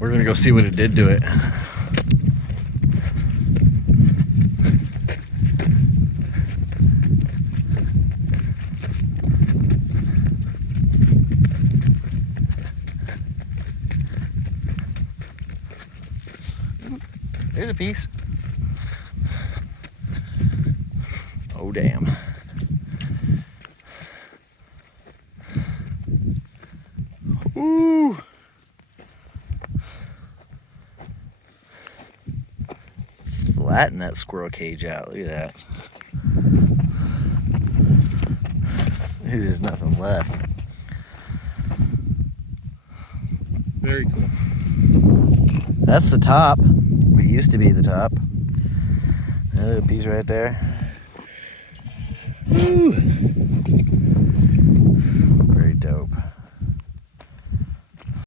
We're gonna go see what it did to it. There's a piece. Oh, damn. Ooh. Flatten that squirrel cage out. Look at that. There's nothing left. Very cool. That's the top. It used to be the top. Another piece right there. Woo.